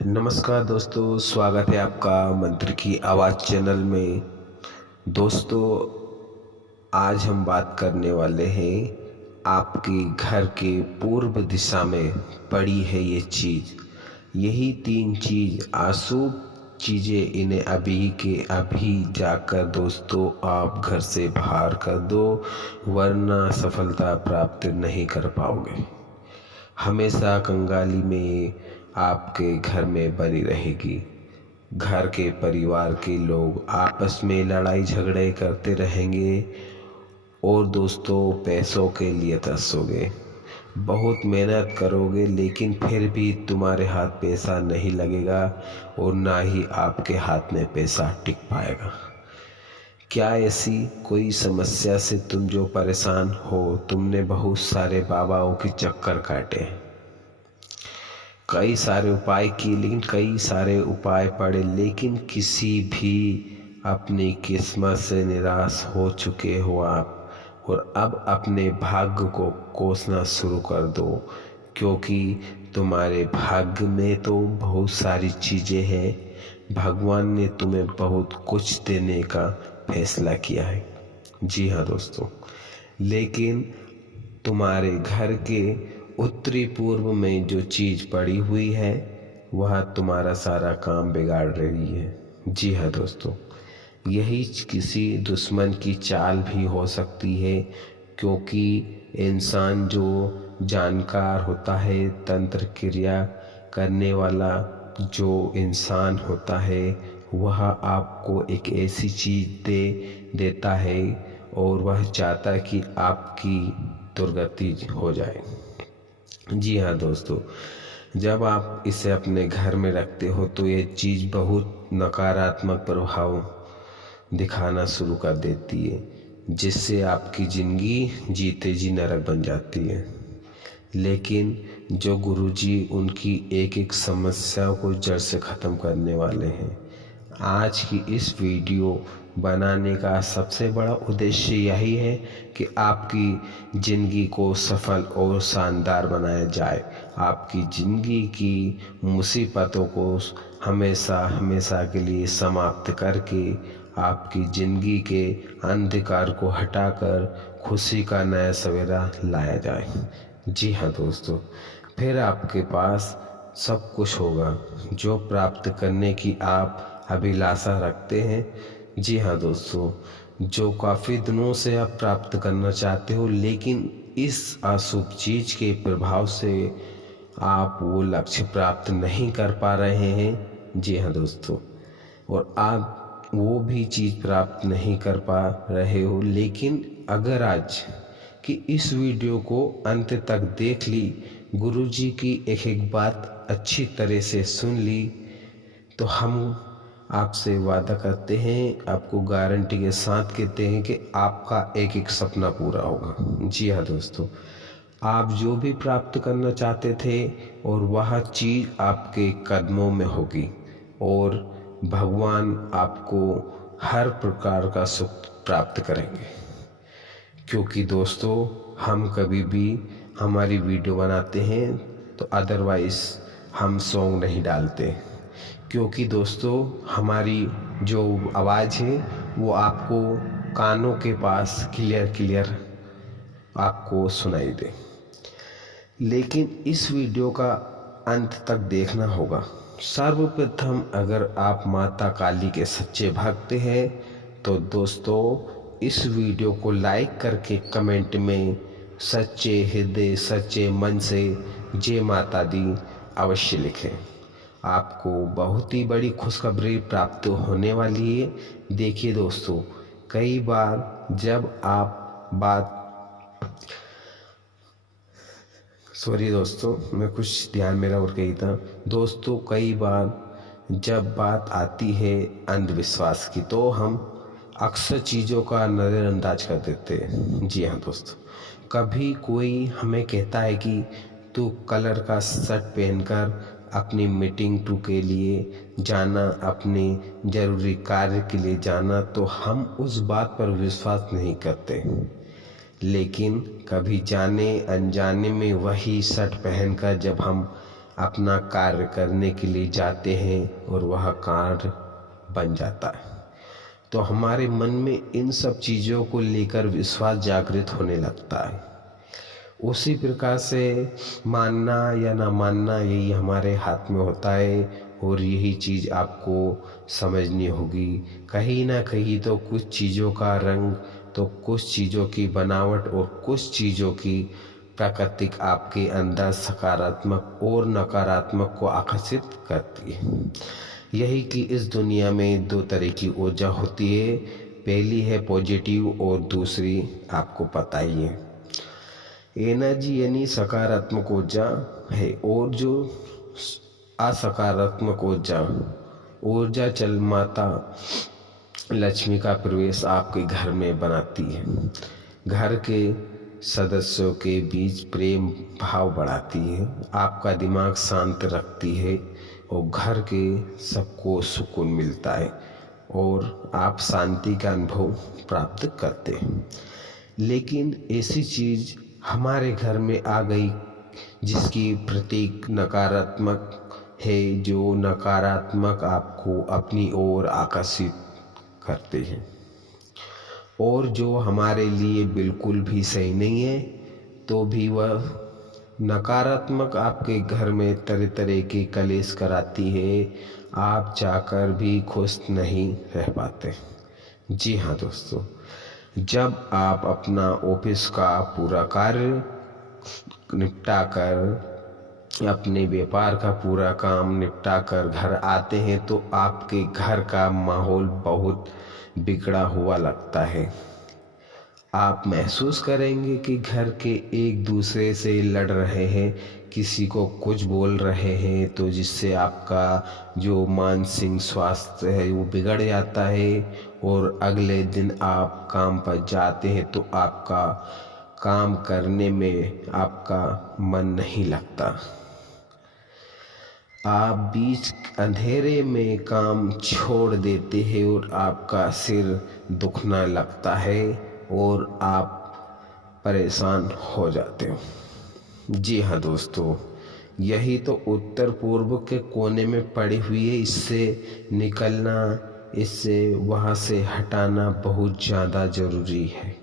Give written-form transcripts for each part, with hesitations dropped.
नमस्कार दोस्तों, स्वागत है आपका मंत्र की आवाज़ चैनल में। दोस्तों, आज हम बात करने वाले हैं आपके घर के पूर्व दिशा में पड़ी है ये चीज़। यही 3 चीज़ अशुभ चीज़ें, इन्हें अभी के अभी जाकर दोस्तों आप घर से बाहर कर दो, वरना सफलता प्राप्त नहीं कर पाओगे। हमेशा कंगाली में आपके घर में बनी रहेगी। घर के परिवार के लोग आपस में लड़ाई झगड़े करते रहेंगे और दोस्तों पैसों के लिए तरसोगे। बहुत मेहनत करोगे लेकिन फिर भी तुम्हारे हाथ पैसा नहीं लगेगा और ना ही आपके हाथ में पैसा टिक पाएगा। क्या ऐसी कोई समस्या से तुम जो परेशान हो? तुमने बहुत सारे बाबाओं के चक्कर काटे, कई सारे उपाय किए, लेकिन कई सारे उपाय पड़े, लेकिन किसी भी अपनी किस्मत से निराश हो चुके हो आप। और अब अपने भाग्य को कोसना शुरू कर दो, क्योंकि तुम्हारे भाग्य में तो बहुत सारी चीज़ें हैं। भगवान ने तुम्हें बहुत कुछ देने का फैसला किया है। जी हाँ दोस्तों, लेकिन तुम्हारे घर के उत्तरी पूर्व में जो चीज़ पड़ी हुई है वह तुम्हारा सारा काम बिगाड़ रही है। जी हाँ दोस्तों, यही किसी दुश्मन की चाल भी हो सकती है, क्योंकि इंसान जो जानकार होता है, तंत्र क्रिया करने वाला जो इंसान होता है, वह आपको एक ऐसी चीज़ देता है और वह चाहता है कि आपकी दुर्गति हो जाए। जी हाँ दोस्तों, जब आप इसे अपने घर में रखते हो तो ये चीज़ बहुत नकारात्मक प्रभाव दिखाना शुरू कर देती है, जिससे आपकी ज़िंदगी जीते जी नरक बन जाती है। लेकिन जो गुरुजी उनकी एक एक समस्या को जड़ से ख़त्म करने वाले हैं। आज की इस वीडियो बनाने का सबसे बड़ा उद्देश्य यही है कि आपकी ज़िंदगी को सफल और शानदार बनाया जाए, आपकी ज़िंदगी की मुसीबतों को हमेशा हमेशा के लिए समाप्त करके आपकी ज़िंदगी के अंधकार को हटाकर खुशी का नया सवेरा लाया जाए। जी हाँ दोस्तों, फिर आपके पास सब कुछ होगा जो प्राप्त करने की आप अभिलाषा रखते हैं। जी हाँ दोस्तों, जो काफ़ी दिनों से आप प्राप्त करना चाहते हो, लेकिन इस अशुभ चीज़ के प्रभाव से आप वो लक्ष्य प्राप्त नहीं कर पा रहे हैं। जी हाँ दोस्तों, और आप वो भी चीज़ प्राप्त नहीं कर पा रहे हो, लेकिन अगर आज कि इस वीडियो को अंत तक देख ली, गुरुजी की एक एक बात अच्छी तरह से सुन ली, तो हम आपसे वादा करते हैं, आपको गारंटी के साथ कहते हैं कि आपका एक एक सपना पूरा होगा। जी हाँ दोस्तों, आप जो भी प्राप्त करना चाहते थे और वह चीज़ आपके कदमों में होगी और भगवान आपको हर प्रकार का सुख प्राप्त करेंगे। क्योंकि दोस्तों, हम कभी भी हमारी वीडियो बनाते हैं तो अदरवाइज़ हम सॉन्ग नहीं डालते, क्योंकि दोस्तों हमारी जो आवाज़ है वो आपको कानों के पास क्लियर आपको सुनाई दे। लेकिन इस वीडियो का अंत तक देखना होगा। सर्वप्रथम, अगर आप माता काली के सच्चे भक्त हैं तो दोस्तों इस वीडियो को लाइक करके कमेंट में सच्चे हृदय सच्चे मन से जय माता दी अवश्य लिखें। आपको बहुत ही बड़ी खुशखबरी प्राप्त होने वाली है। देखिए दोस्तों, कई बार जब आप मैं कुछ ध्यान मेरा और कही था। दोस्तों, कई बार जब बात आती है अंधविश्वास की तो हम अक्सर चीज़ों का नज़रअंदाज कर देते हैं। जी हाँ दोस्तों, कभी कोई हमें कहता है कि तू कलर का शर्ट पहनकर अपनी मीटिंग टू के लिए जाना, अपने ज़रूरी कार्य के लिए जाना, तो हम उस बात पर विश्वास नहीं करते। लेकिन कभी जाने अनजाने में वही शर्ट पहनकर जब हम अपना कार्य करने के लिए जाते हैं और वह कार्य बन जाता है। तो हमारे मन में इन सब चीज़ों को लेकर विश्वास जागृत होने लगता है। उसी प्रकार से मानना या ना मानना यही हमारे हाथ में होता है, और यही चीज़ आपको समझनी होगी। कहीं ना कहीं तो कुछ चीज़ों का रंग, तो कुछ चीज़ों की बनावट और कुछ चीज़ों की प्राकृतिक आपके अंदर सकारात्मक और नकारात्मक को आकर्षित करती है। यही कि इस दुनिया में दो तरह की ऊर्जा होती है, पहली है पॉजिटिव और दूसरी आपको पता ही है। एनर्जी यानी सकारात्मक ऊर्जा है, और जो असकारात्मक ऊर्जा चल माता लक्ष्मी का प्रवेश आपके घर में बनाती है, घर के सदस्यों के बीच प्रेम भाव बढ़ाती है, आपका दिमाग शांत रखती है और घर के सबको सुकून मिलता है और आप शांति का अनुभव प्राप्त करते हैं। लेकिन ऐसी चीज़ हमारे घर में आ गई जिसकी प्रतीक नकारात्मक है, जो नकारात्मक आपको अपनी ओर आकर्षित करते हैं, और जो हमारे लिए बिल्कुल भी सही नहीं है, तो भी वह नकारात्मक आपके घर में तरह तरह के कलेश कराती है। आप चाहकर भी खुश नहीं रह पाते। जी हाँ दोस्तों, जब आप अपना ऑफिस का पूरा कार्य निपटा कर, अपने व्यापार का पूरा काम निपटा कर घर आते हैं, तो आपके घर का माहौल बहुत बिगड़ा हुआ लगता है। आप महसूस करेंगे कि घर के एक दूसरे से लड़ रहे हैं, किसी को कुछ बोल रहे हैं, तो जिससे आपका जो मानसिक स्वास्थ्य है वो बिगड़ जाता है, और अगले दिन आप काम पर जाते हैं तो आपका काम करने में आपका मन नहीं लगता। आप बीच अंधेरे में काम छोड़ देते हैं और आपका सिर दुखना लगता है और आप परेशान हो जाते हो। जी हाँ दोस्तों, यही तो उत्तर पूर्व के कोने में पड़ी हुई है। इससे निकलना, इससे वहाँ से हटाना बहुत ज़्यादा ज़रूरी है,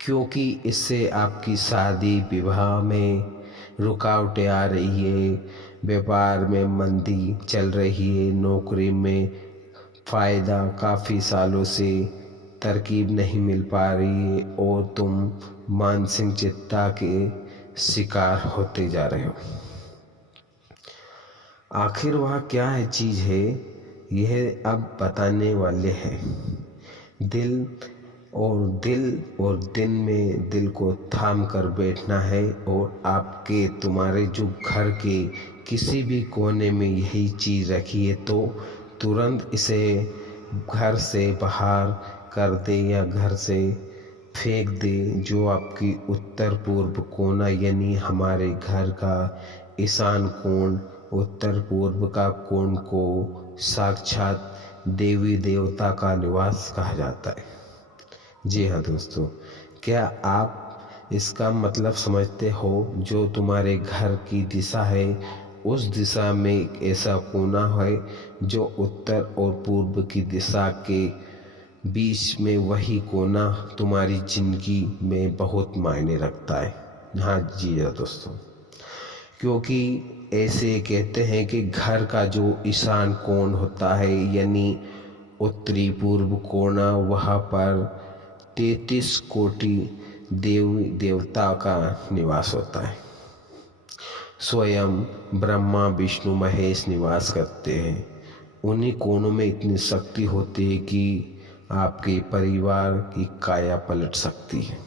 क्योंकि इससे आपकी शादी विवाह में रुकावटें आ रही है, व्यापार में मंदी चल रही है, नौकरी में फ़ायदा काफ़ी सालों से तरकीब नहीं मिल पा रही है, और तुम मानसिक चिंता के शिकार होते जा रहे हो। आखिर वह क्या है चीज़ है, यह अब बताने वाले हैं। दिल और दिन में दिल को थाम कर बैठना है, और आपके तुम्हारे जो घर के किसी भी कोने में यही चीज़ रखी है, तो तुरंत इसे घर से बाहर कर दे या घर से फेंक दे। जो आपकी उत्तर पूर्व कोना यानी हमारे घर का ईशान कोण, उत्तर पूर्व का कोण को साक्षात देवी देवता का निवास कहा जाता है। जी हाँ दोस्तों, क्या आप इसका मतलब समझते हो? जो तुम्हारे घर की दिशा है, उस दिशा में एक ऐसा कोना है जो उत्तर और पूर्व की दिशा के बीच में, वही कोना तुम्हारी जिंदगी में बहुत मायने रखता है। हाँ जी हाँ दोस्तों, क्योंकि ऐसे कहते हैं कि घर का जो ईशान कोण होता है यानी उत्तरी पूर्व कोना, वहाँ पर 33 कोटि देवी देवता का निवास होता है। स्वयं ब्रह्मा विष्णु महेश निवास करते हैं। उन्हीं कोनों में इतनी शक्ति होती है कि आपके परिवार की काया पलट सकती है,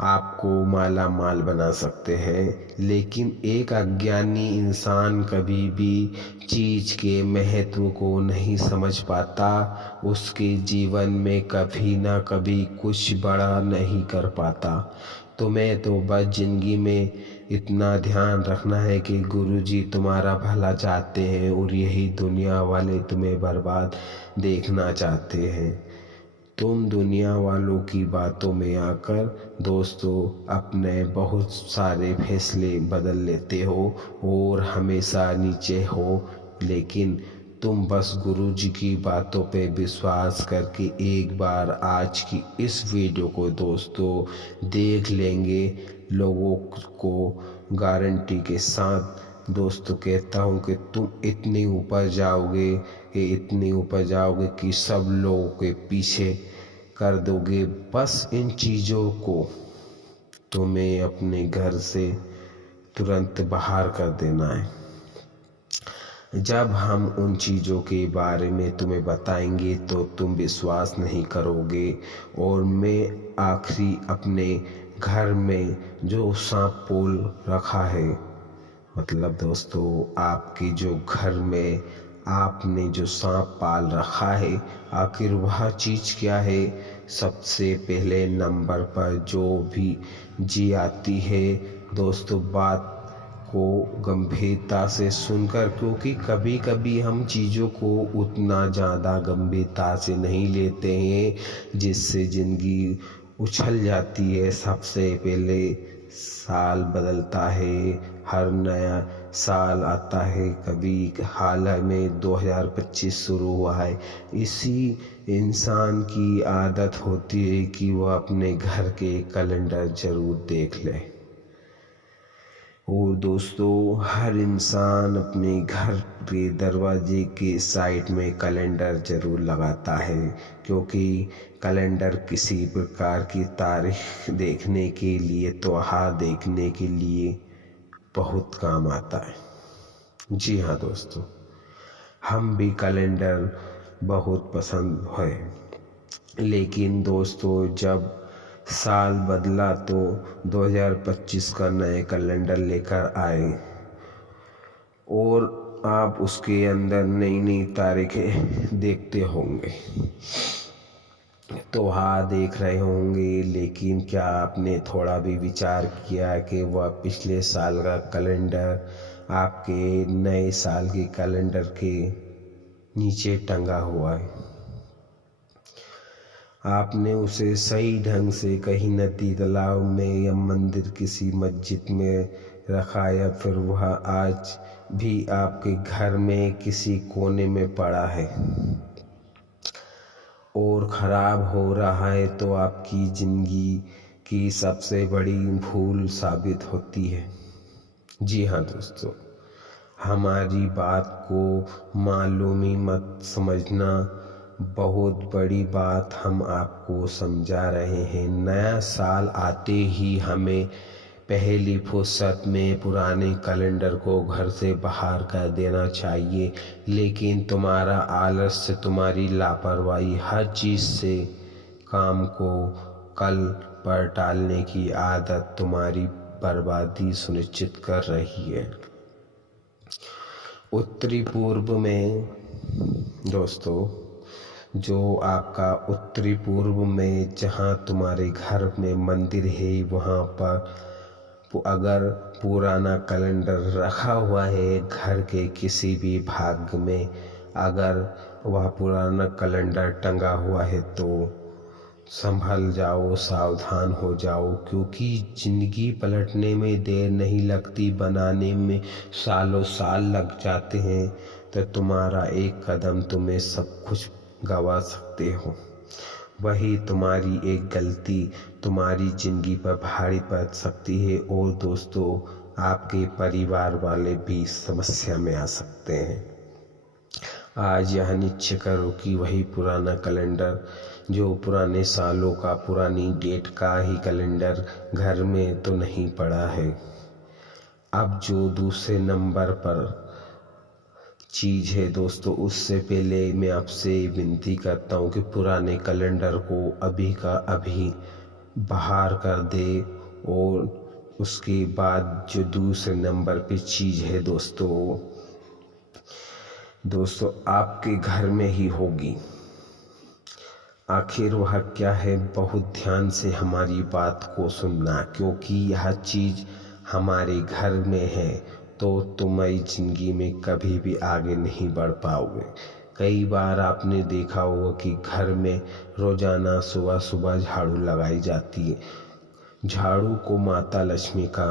आपको माला माल बना सकते हैं। लेकिन एक अज्ञानी इंसान कभी भी चीज़ के महत्व को नहीं समझ पाता, उसके जीवन में कभी ना कभी कुछ बड़ा नहीं कर पाता। तुम्हें तो बस जिंदगी में इतना ध्यान रखना है कि गुरुजी तुम्हारा भला चाहते हैं और यही दुनिया वाले तुम्हें बर्बाद देखना चाहते हैं। तुम दुनिया वालों की बातों में आकर दोस्तों अपने बहुत सारे फैसले बदल लेते हो और हमेशा नीचे हो, लेकिन तुम बस गुरुजी की बातों पे विश्वास करके एक बार आज की इस वीडियो को दोस्तों देख लेंगे। लोगों को गारंटी के साथ दोस्तों कहता हूँ कि तुम इतने ऊपर जाओगे, इतने ऊपर जाओगे कि सब लोगों के पीछे कर दोगे। बस इन चीज़ों को तुम्हें अपने घर से तुरंत बाहर कर देना है। जब हम उन चीज़ों के बारे में तुम्हें बताएंगे तो तुम विश्वास नहीं करोगे। और मैं आखिरी अपने घर में जो सांप पोल रखा है, मतलब दोस्तों आपके जो घर में आपने जो सांप पाल रखा है, आखिर वह चीज़ क्या है। सबसे पहले नंबर पर जो भी जी आती है दोस्तों, बात को गंभीरता से सुनकर, क्योंकि कभी कभी हम चीज़ों को उतना ज़्यादा गंभीरता से नहीं लेते हैं जिससे ज़िंदगी उछल जाती है। सबसे पहले साल बदलता है, हर नया साल आता है, कभी हाल में 2025 शुरू हुआ है। इसी इंसान की आदत होती है कि वह अपने घर के कैलेंडर ज़रूर देख ले। और दोस्तों हर इंसान अपने घर के दरवाजे के साइड में कैलेंडर ज़रूर लगाता है, क्योंकि कैलेंडर किसी प्रकार की तारीख देखने के लिए, त्योहार देखने के लिए बहुत काम आता है। जी हाँ दोस्तों, हम भी कैलेंडर बहुत पसंद है, लेकिन दोस्तों जब साल बदला तो 2025 का नए कैलेंडर लेकर आए और आप उसके अंदर नई नई तारीखें देखते होंगे, तो हाँ देख रहे होंगे, लेकिन क्या आपने थोड़ा भी विचार किया कि वह पिछले साल का कैलेंडर आपके नए साल के कैलेंडर के नीचे टंगा हुआ है। आपने उसे सही ढंग से कहीं नदी तालाब में या मंदिर किसी मस्जिद में रखा, या फिर वह आज भी आपके घर में किसी कोने में पड़ा है और ख़राब हो रहा है, तो आपकी ज़िंदगी की सबसे बड़ी भूल साबित होती है। जी हाँ दोस्तों, हमारी बात को मालूमी मत समझना, बहुत बड़ी बात हम आपको समझा रहे हैं। नया साल आते ही हमें पहली फुर्सत में पुराने कैलेंडर को घर से बाहर कर देना चाहिए, लेकिन तुम्हारा आलस्य, तुम्हारी लापरवाही, हर चीज़ से काम को कल पर टालने की आदत तुम्हारी बर्बादी सुनिश्चित कर रही है। उत्तरी पूर्व में दोस्तों, जो आपका उत्तरी पूर्व में जहाँ तुम्हारे घर में मंदिर है, वहाँ पर अगर पुराना कैलेंडर रखा हुआ है घर के किसी भी भाग में, अगर वह पुराना कैलेंडर टंगा हुआ है तो संभल जाओ, सावधान हो जाओ, क्योंकि ज़िंदगी पलटने में देर नहीं लगती, बनाने में सालों साल लग जाते हैं। तो तुम्हारा एक कदम तुम्हें सब कुछ गवा सकते हो। वही तुम्हारी एक गलती तुम्हारी ज़िंदगी पर भारी पड़ सकती है, और दोस्तों आपके परिवार वाले भी समस्या में आ सकते हैं। आज यह निश्चय करो कि वही पुराना कैलेंडर, जो पुराने सालों का, पुरानी डेट का ही कैलेंडर घर में तो नहीं पड़ा है। अब जो दूसरे नंबर पर चीज़ है दोस्तों, उससे पहले मैं आपसे विनती करता हूँ कि पुराने कैलेंडर को अभी का अभी बाहर कर दे। और उसके बाद जो दूसरे नंबर पे चीज़ है दोस्तों आपके घर में ही होगी। आखिर वह क्या है, बहुत ध्यान से हमारी बात को सुनना, क्योंकि यह चीज़ हमारे घर में है तो तुम्हारी ज़िंदगी में कभी भी आगे नहीं बढ़ पाओगे। कई बार आपने देखा होगा कि घर में रोजाना सुबह सुबह झाड़ू लगाई जाती है। झाड़ू को माता लक्ष्मी का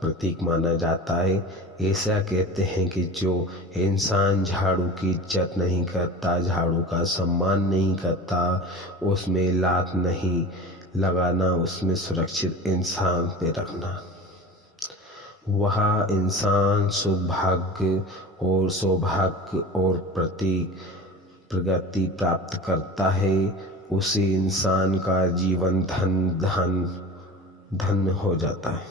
प्रतीक माना जाता है। ऐसा कहते हैं कि जो इंसान झाड़ू की इज्जत नहीं करता, झाड़ू का सम्मान नहीं करता, उसमें लात नहीं लगाना, उसमें सुरक्षित इंसान पे रखना, वह इंसान सौभाग्य और प्रगति प्राप्त करता है। उसी इंसान का जीवन धन हो जाता है।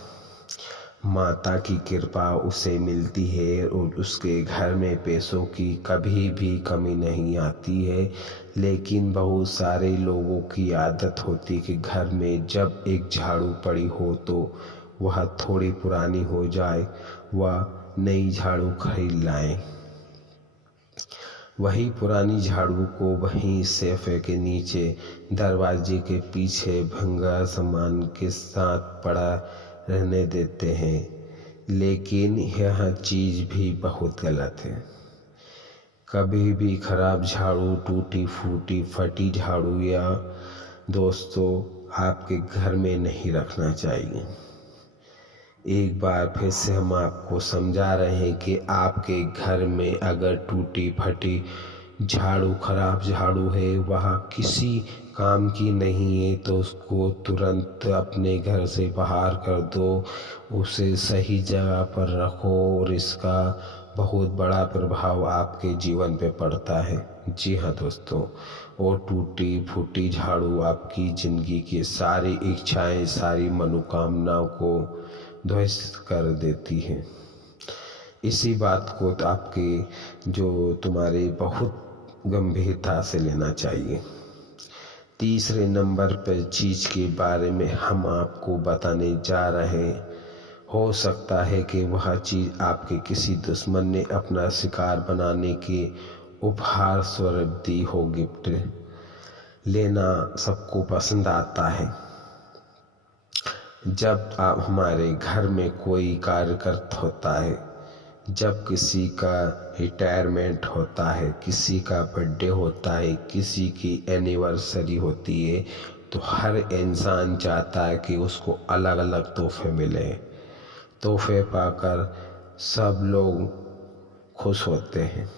माता की कृपा उसे मिलती है और उसके घर में पैसों की कभी भी कमी नहीं आती है। लेकिन बहुत सारे लोगों की आदत होती है कि घर में जब एक झाड़ू पड़ी हो तो वह थोड़ी पुरानी हो जाए, वह नई झाड़ू खरीद लाएं। वही पुरानी झाड़ू को वहीं सोफे के नीचे दरवाजे के पीछे भंगार सामान के साथ पड़ा रहने देते हैं। लेकिन यह चीज़ भी बहुत गलत है। कभी भी खराब झाड़ू, टूटी फूटी फटी झाड़ू या दोस्तों आपके घर में नहीं रखना चाहिए। एक बार फिर से हम आपको समझा रहे हैं कि आपके घर में अगर टूटी फटी झाड़ू, खराब झाड़ू है, वह किसी काम की नहीं है तो उसको तुरंत अपने घर से बाहर कर दो, उसे सही जगह पर रखो और इसका बहुत बड़ा प्रभाव आपके जीवन पे पड़ता है। जी हाँ दोस्तों, और टूटी फूटी झाड़ू आपकी ज़िंदगी की सारी इच्छाएं, सारी मनोकामनाओं को ध्वस्त कर देती है। इसी बात को तो आपके जो तुम्हारे बहुत गंभीरता से लेना चाहिए। तीसरे नंबर पर चीज़ के बारे में हम आपको बताने जा रहे हैं। हो सकता है कि वह चीज़ आपके किसी दुश्मन ने अपना शिकार बनाने के उपहार स्वरूप दी हो। गिफ्ट लेना सबको पसंद आता है। जब आप हमारे घर में कोई कार्यक्रम होता है, जब किसी का रिटायरमेंट होता है, किसी का बर्थडे होता है, किसी की एनिवर्सरी होती है, तो हर इंसान चाहता है कि उसको अलग अलग तोहफे मिले। तोहफे पाकर सब लोग खुश होते हैं।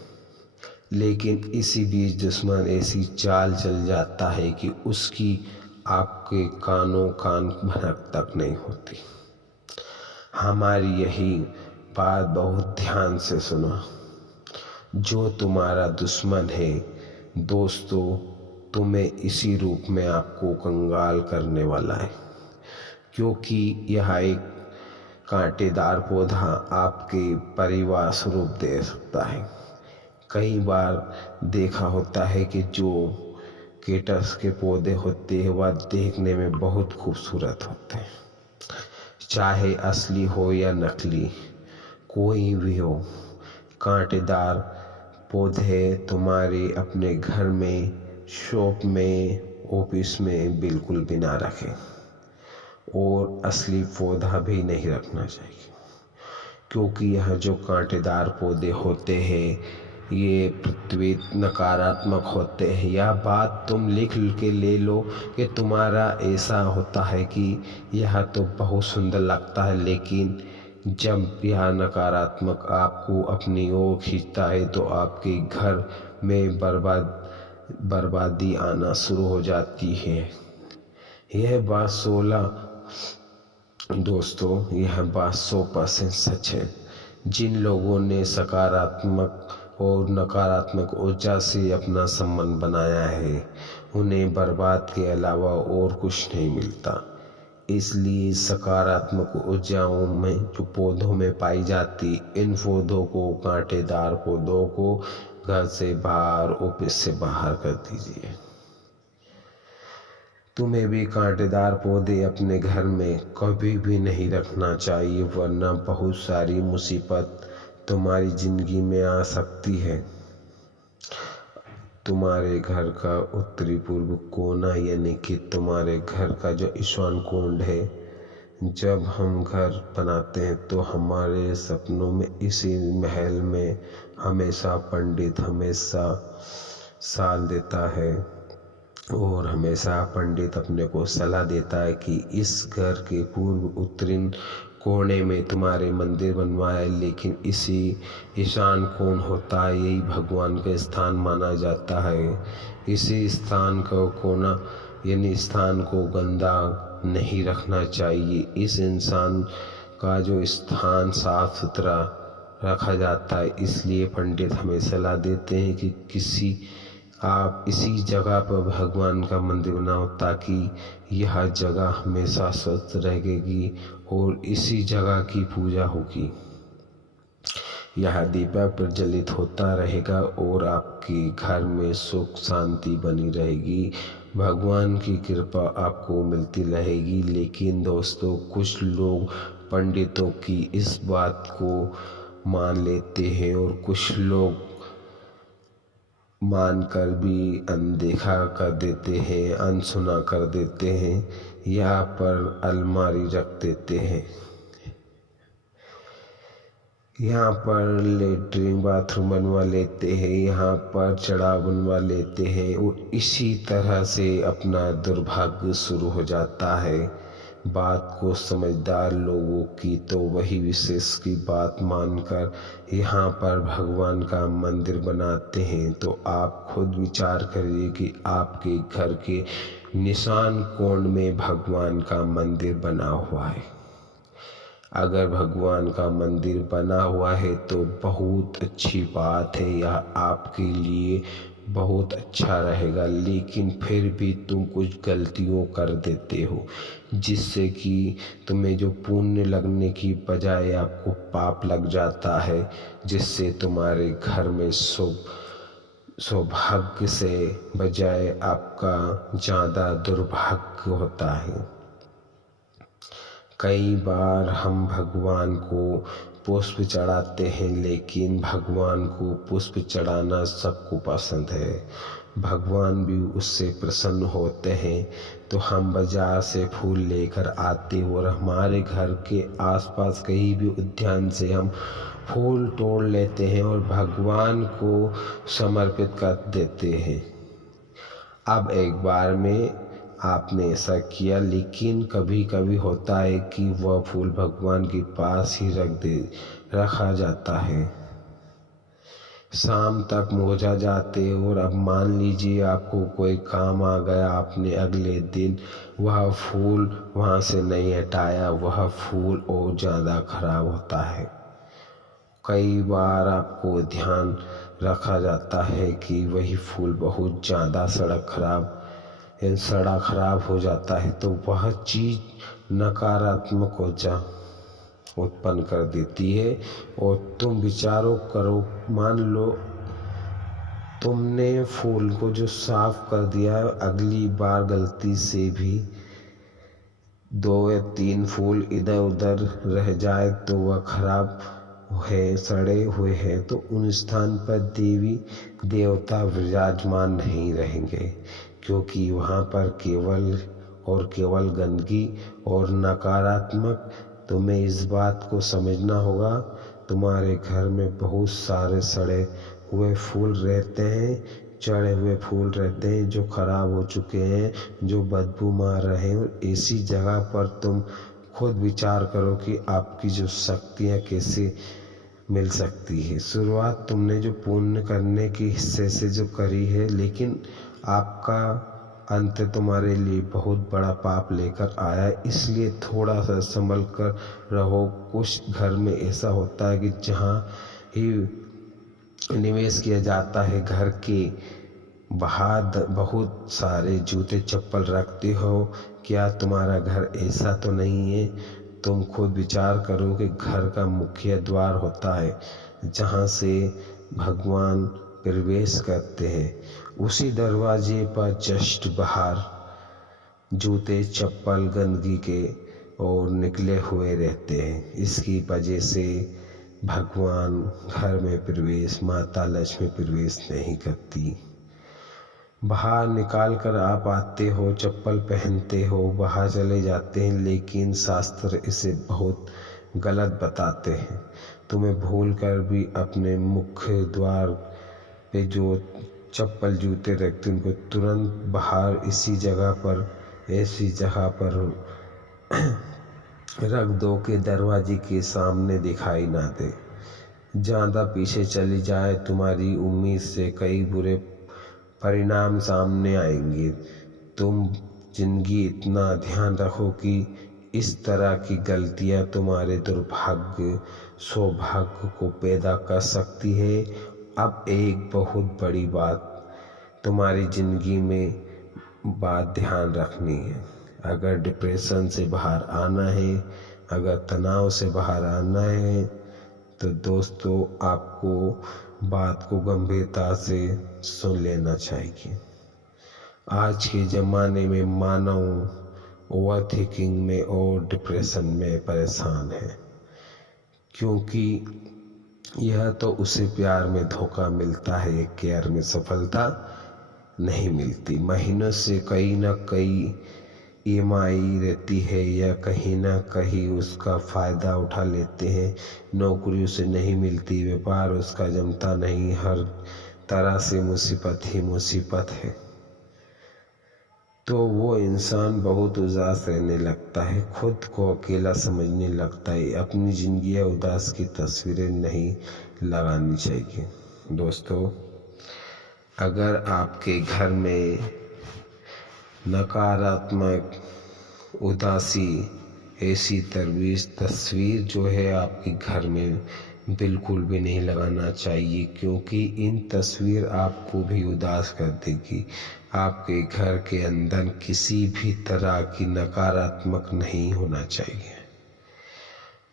लेकिन इसी बीच दुश्मन ऐसी चाल चल जाता है कि उसकी आपके कान भनक तक नहीं होती। हमारी यही बात बहुत ध्यान से सुनो। जो तुम्हारा दुश्मन है दोस्तों, तुम्हें इसी रूप में आपको कंगाल करने वाला है, क्योंकि यह एक कांटेदार पौधा आपके परिवार स्वरूप दे सकता है। कई बार देखा होता है कि जो केटस के पौधे होते हैं वह देखने में बहुत खूबसूरत होते हैं, चाहे असली हो या नकली, कोई भी हो। कांटेदार पौधे तुम्हारे अपने घर में, शॉप में, ऑफिस में बिल्कुल भी ना रखें, और असली पौधा भी नहीं रखना चाहिए, क्योंकि यह जो कांटेदार पौधे होते हैं ये पृथ्वी नकारात्मक होते हैं। यह बात तुम लिख के ले लो कि तुम्हारा ऐसा होता है कि यह तो बहुत सुंदर लगता है, लेकिन जब यह नकारात्मक आपको अपनी ओर खींचता है तो आपके घर में बर्बादी आना शुरू हो जाती है। यह बात दोस्तों, यह बात 100% सच है। जिन लोगों ने सकारात्मक और नकारात्मक ऊर्जा से अपना संबंध बनाया है, उन्हें बर्बाद के अलावा और कुछ नहीं मिलता। इसलिए सकारात्मक ऊर्जाओं में जो पौधों में पाई जाती, इन पौधों को, कांटेदार पौधों को घर से बाहर, ऑफिस से बाहर कर दीजिए। तुम्हें भी कांटेदार पौधे अपने घर में कभी भी नहीं रखना चाहिए, वरना बहुत सारी मुसीबत तुम्हारी जिंदगी में आ सकती है। तुम्हारे घर का उत्तरी पूर्व कोना, यानी कि तुम्हारे घर का जो ईशान कोण है, जब हम घर बनाते हैं तो हमारे सपनों में इसी महल में हमेशा पंडित हमेशा साथ देता है और हमेशा पंडित अपने को सलाह देता है कि इस घर के पूर्व उत्तरी कोने में तुम्हारे मंदिर बनवाए, लेकिन इसी ईशान कोण होता है, यही भगवान का स्थान माना जाता है। इसी स्थान को कोना यानी स्थान को गंदा नहीं रखना चाहिए। इस इंसान का जो स्थान साफ सुथरा रखा जाता है, इसलिए पंडित हमें सलाह देते हैं कि आप इसी जगह पर भगवान का मंदिर बनाओ, ताकि यह जगह हमेशा स्वस्थ रहेगी और इसी जगह की पूजा होगी। यह दीपक प्रज्वलित होता रहेगा और आपके घर में सुख शांति बनी रहेगी, भगवान की कृपा आपको मिलती रहेगी। लेकिन दोस्तों, कुछ लोग पंडितों की इस बात को मान लेते हैं और कुछ लोग मानकर भी अनदेखा कर देते हैं, अनसुना कर देते हैं, यहाँ पर अलमारी रख देते हैं, यहाँ पर लेटरिन बाथरूम बनवा लेते हैं, यहाँ पर चढ़ाव बनवा लेते हैं और इसी तरह से अपना दुर्भाग्य शुरू हो जाता है। बात को समझदार लोगों की तो वही विशेष की बात मानकर यहाँ पर भगवान का मंदिर बनाते हैं। तो आप खुद विचार करिए कि आपके घर के निशान कोण में भगवान का मंदिर बना हुआ है। अगर भगवान का मंदिर बना हुआ है तो बहुत अच्छी बात है, यह आपके लिए बहुत अच्छा रहेगा। लेकिन फिर भी तुम कुछ गलतियों कर देते हो, जिससे कि तुम्हें जो पुण्य लगने की बजाय आपको पाप लग जाता है, जिससे तुम्हारे घर में सौभाग्य से बजाय आपका ज़्यादा दुर्भाग्य होता है। कई बार हम भगवान को पुष्प चढ़ाते हैं, लेकिन भगवान को पुष्प चढ़ाना सबको पसंद है, भगवान भी उससे प्रसन्न होते हैं। तो हम बाजार से फूल लेकर आते और हमारे घर के आसपास कहीं भी उद्यान से हम फूल तोड़ लेते हैं और भगवान को समर्पित कर देते हैं। अब एक बार में आपने ऐसा किया, लेकिन कभी कभी होता है कि वह फूल भगवान के पास ही रखा जाता है, शाम तक मुरझा जाते और अब मान लीजिए आपको कोई काम आ गया, आपने अगले दिन वह फूल वहाँ से नहीं हटाया, वह फूल और ज़्यादा खराब होता है। कई बार आपको ध्यान रखा जाता है कि वही फूल बहुत ज़्यादा सड़ा खराब हो जाता है, तो वह चीज़ नकारात्मक ऊर्जा उत्पन्न कर देती है। और तुम विचारों करो, मान लो तुमने फूल को जो साफ कर दिया, अगली बार गलती से भी 2 या 3 फूल इधर उधर रह जाए तो वह खराब है, सड़े हुए हैं, तो उन स्थान पर देवी देवता विराजमान नहीं रहेंगे, क्योंकि वहाँ पर केवल गंदगी और नकारात्मक। तुम्हें इस बात को समझना होगा, तुम्हारे घर में बहुत सारे सड़े हुए फूल रहते हैं, चढ़े हुए फूल रहते हैं जो खराब हो चुके हैं, जो बदबू मार रहे हैं। और ऐसी जगह पर तुम खुद विचार करो कि आपकी जो शक्तियाँ कैसे मिल सकती है। शुरुआत तुमने जो पुण्य करने के हिस्से से जो करी है, लेकिन आपका अंत तुम्हारे लिए बहुत बड़ा पाप लेकर आया है, इसलिए थोड़ा सा संभल कर रहो। कुछ घर में ऐसा होता है कि जहाँ ही निवेश किया जाता है, घर के बाहर बहुत सारे जूते चप्पल रखते हो। क्या तुम्हारा घर ऐसा तो नहीं है? तुम खुद विचार करो कि घर का मुख्य द्वार होता है जहाँ से भगवान प्रवेश करते हैं, उसी दरवाजे पर जस्ट बाहर जूते चप्पल गंदगी के और निकले हुए रहते हैं। इसकी वजह से भगवान घर में प्रवेश, माता लक्ष्मी प्रवेश नहीं करती। बाहर निकाल कर आप आते हो, चप्पल पहनते हो, बाहर चले जाते हैं, लेकिन शास्त्र इसे बहुत गलत बताते हैं। तुम्हें भूल कर भी अपने मुख्य द्वार पे जो चप्पल जूते रखते उनको तुरंत बाहर इसी जगह पर, ऐसी जगह पर रख दो कि दरवाजे के सामने दिखाई ना दे। ज़्यादा पीछे चली जाए तुम्हारी उम्मीद से कई बुरे परिणाम सामने आएंगे। तुम जिंदगी इतना ध्यान रखो कि इस तरह की गलतियां तुम्हारे दुर्भाग्य सौभाग्य को पैदा कर सकती है। अब एक बहुत बड़ी बात तुम्हारी ज़िंदगी में बात ध्यान रखनी है। अगर डिप्रेशन से बाहर आना है, अगर तनाव से बाहर आना है, तो दोस्तों आपको बात को गंभीरता से सुन लेना चाहिए। आज के ज़माने में मानव ओवर थिंकिंग में और डिप्रेशन में परेशान है, क्योंकि यह तो उसे प्यार में धोखा मिलता है, केयर में सफलता नहीं मिलती। महीनों से कहीं ना कहीं EMI रहती है या कहीं ना कहीं उसका फ़ायदा उठा लेते हैं। नौकरी उसे नहीं मिलती, व्यापार उसका जमता नहीं, हर तरह से मुसीबत ही मुसीबत है। तो वो इंसान बहुत उदास रहने लगता है, खुद को अकेला समझने लगता है। अपनी ज़िंदगी या उदास की तस्वीरें नहीं लगानी चाहिए। दोस्तों, अगर आपके घर में नकारात्मक उदासी ऐसी तस्वीर जो है आपके घर में बिल्कुल भी नहीं लगाना चाहिए, क्योंकि इन तस्वीर आपको भी उदास कर देगी। आपके घर के अंदर किसी भी तरह की नकारात्मक नहीं होना चाहिए।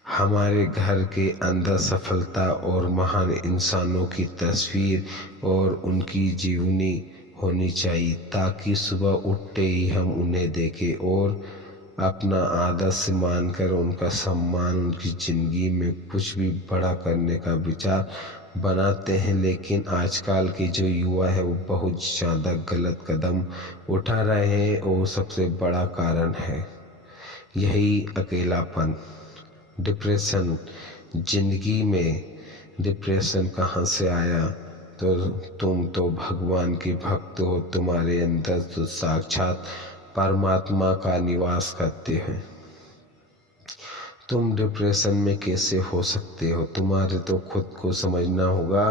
हमारे घर के अंदर सफलता और महान इंसानों की तस्वीर और उनकी जीवनी होनी चाहिए, ताकि सुबह उठते ही हम उन्हें देखें और अपना आदर्श मानकर उनका सम्मान, उनकी ज़िंदगी में कुछ भी बड़ा करने का विचार बनाते हैं। लेकिन आजकल के जो युवा है वो बहुत ज़्यादा गलत कदम उठा रहे हैं और सबसे बड़ा कारण है यही अकेलापन, डिप्रेशन। ज़िंदगी में डिप्रेशन कहाँ से आया? तो तुम तो भगवान के भक्त हो, तुम्हारे अंदर तो साक्षात परमात्मा का निवास करते हैं। तुम डिप्रेशन में कैसे हो सकते हो? तुम्हारे तो खुद को समझना होगा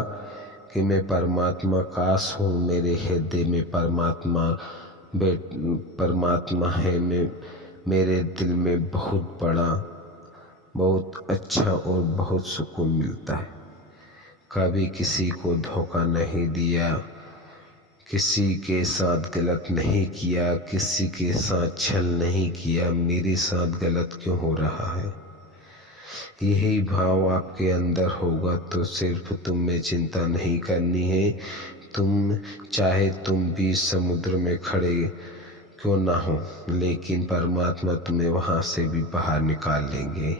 कि मैं परमात्मा काश हूँ, मेरे हृदय में परमात्मा है, मेरे दिल में बहुत बड़ा, बहुत अच्छा और बहुत सुकून मिलता है। कभी किसी को धोखा नहीं दिया, किसी के साथ गलत नहीं किया, किसी के साथ छल नहीं किया। मेरे साथ गलत क्यों हो रहा है? यही भाव आपके अंदर होगा तो सिर्फ तुम्हें चिंता नहीं करनी है। चाहे तुम बीच समुद्र में खड़े क्यों ना हो, लेकिन परमात्मा तुम्हें वहाँ से भी बाहर निकाल लेंगे।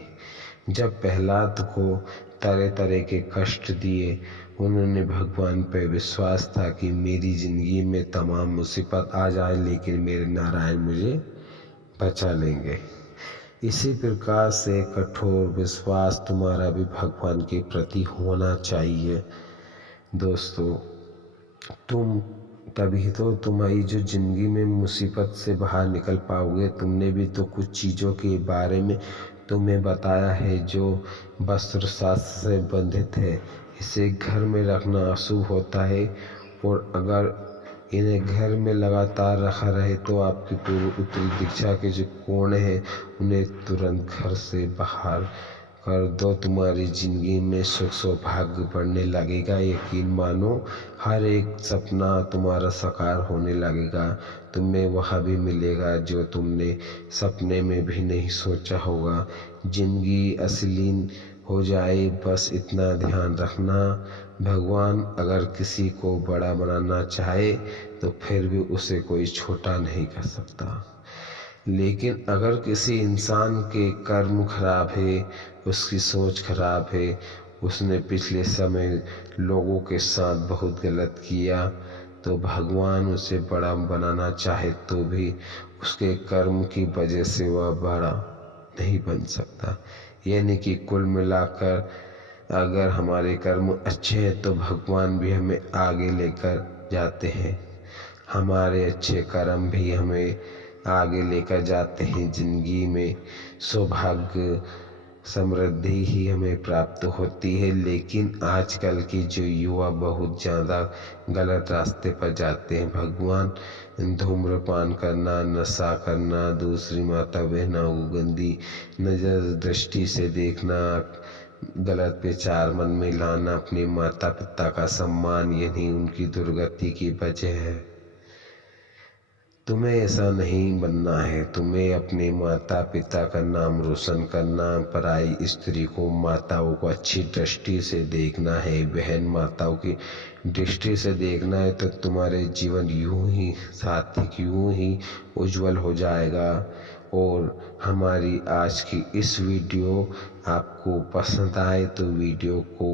जब प्रहलाद को तरह तरह के कष्ट दिए, उन्होंने भगवान पर विश्वास था कि मेरी ज़िंदगी में तमाम मुसीबत आ जाए, लेकिन मेरे नारायण मुझे बचा लेंगे। इसी प्रकार से कठोर विश्वास तुम्हारा भी भगवान के प्रति होना चाहिए। दोस्तों, तभी तो तुम्हारी जो ज़िंदगी में मुसीबत से बाहर निकल पाओगे। तुमने भी तो कुछ चीज़ों के बारे में तुम्हें बताया है जो वस्त्र शास्त्र से बंधित है। इसे घर में रखना अशुभ होता है, और अगर इन्हें घर में लगातार रखा रहे तो आपकी पूर्व उत्तरी दिशा के जो कोण हैं उन्हें तुरंत घर से बाहर कर दो। तुम्हारी ज़िंदगी में सुख सौभाग्य बढ़ने लगेगा। यकीन मानो, हर एक सपना तुम्हारा साकार होने लगेगा। तुम्हें वह भी मिलेगा जो तुमने सपने में भी नहीं सोचा होगा। ज़िंदगी अश्लील हो जाए, बस इतना ध्यान रखना, भगवान अगर किसी को बड़ा बनाना चाहे तो फिर भी उसे कोई छोटा नहीं कर सकता। लेकिन अगर किसी इंसान के कर्म खराब है, उसकी सोच खराब है, उसने पिछले समय लोगों के साथ बहुत गलत किया, तो भगवान उसे बड़ा बनाना चाहे तो भी उसके कर्म की वजह से वह बड़ा नहीं बन सकता। यानी कि कुल मिलाकर अगर हमारे कर्म अच्छे हैं तो भगवान भी हमें आगे लेकर जाते हैं। हमारे अच्छे कर्म भी हमें आगे लेकर जाते हैं। जिंदगी में सौभाग्य समृद्धि ही हमें प्राप्त होती है। लेकिन आजकल की जो युवा बहुत ज़्यादा गलत रास्ते पर जाते हैं। भगवान धूम्रपान करना, नशा करना, दूसरी माता बहनों को गंदी नज़र दृष्टि से देखना, गलत विचार मन में लाना, अपने माता पिता का सम्मान, यही उनकी दुर्गति की वजह है। तुम्हें ऐसा नहीं बनना है। तुम्हें अपने माता पिता का नाम रोशन करना, पराई स्त्री को, माताओं को अच्छी दृष्टि से देखना है, बहन माताओं की दृष्टि से देखना है, तो तुम्हारे जीवन यूं ही सात्विक, यूं ही उज्जवल हो जाएगा। और हमारी आज की इस वीडियो आपको पसंद आए तो वीडियो को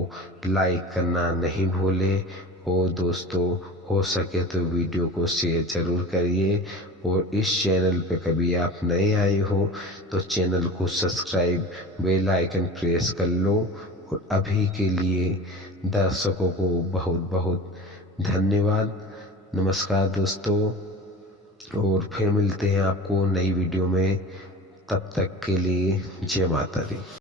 लाइक करना नहीं भूलें। और दोस्तों, हो सके तो वीडियो को शेयर ज़रूर करिए। और इस चैनल पे कभी आप नए आए हो तो चैनल को सब्सक्राइब, बेल आइकन प्रेस कर लो। और अभी के लिए दर्शकों को बहुत बहुत धन्यवाद। नमस्कार दोस्तों, और फिर मिलते हैं आपको नई वीडियो में। तब तक के लिए जय माता दी।